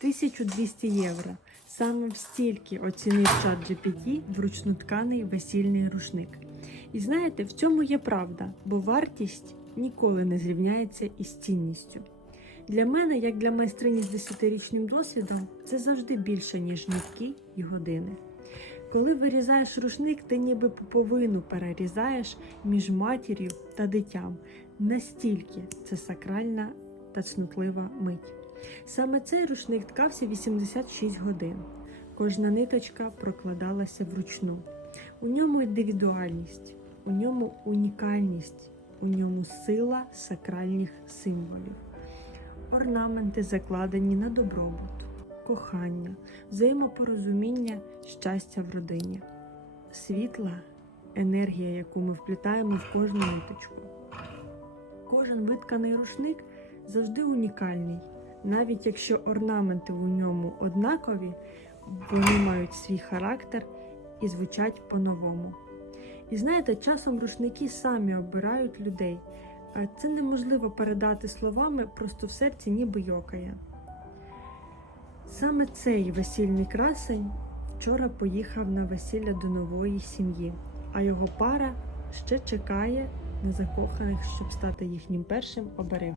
1200 євро. Саме стільки оцінив чат GPT вручнотканий весільний рушник. І знаєте, в цьому є правда, бо вартість ніколи не зрівняється із цінністю. Для мене, як для майстрині з 10-річним досвідом, це завжди більше, ніж нитки і години. Коли вирізаєш рушник, ти ніби поповину перерізаєш між матір'ю та дитям. Настільки це сакральна та цнутлива мить. Саме цей рушник ткався 86 годин. Кожна ниточка прокладалася вручну. У ньому індивідуальність, у ньому унікальність, у ньому сила сакральних символів. Орнаменти закладені на добробут, кохання, взаємопорозуміння, щастя в родині, світла, енергія, яку ми вплітаємо в кожну ниточку. Кожен витканий рушник завжди унікальний, навіть якщо орнаменти у ньому однакові, вони мають свій характер і звучать по-новому. І знаєте, часом рушники самі обирають людей. Це неможливо передати словами, просто в серці ніби йокає. Саме цей весільний красень вчора поїхав на весілля до нової сім'ї, а його пара ще чекає на закоханих, щоб стати їхнім першим оберегом.